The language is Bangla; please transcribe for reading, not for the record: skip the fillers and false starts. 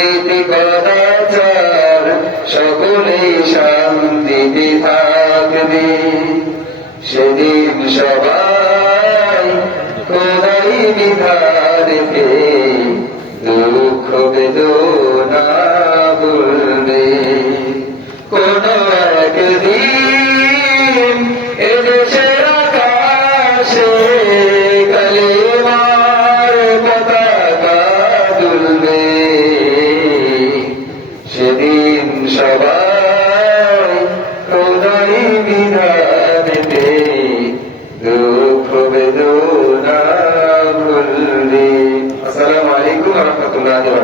কুরীতি কদাচার সকলেই শান্তিতে থাকবে। সেদিন সবাই খোদাই বিধানকে দুঃখ বেদনা ভুলবে। কোন একদিন এদেশের আকাশে কালেমার পতাকা দুলবে। সেদিন সবাই খোদাই বিধানেতে দুঃখ বেদনা ভুলবে। আসসালামু আলাইকুম ওয়া রাহমাতুল্লাহি ওয়া বারাকাতুহু।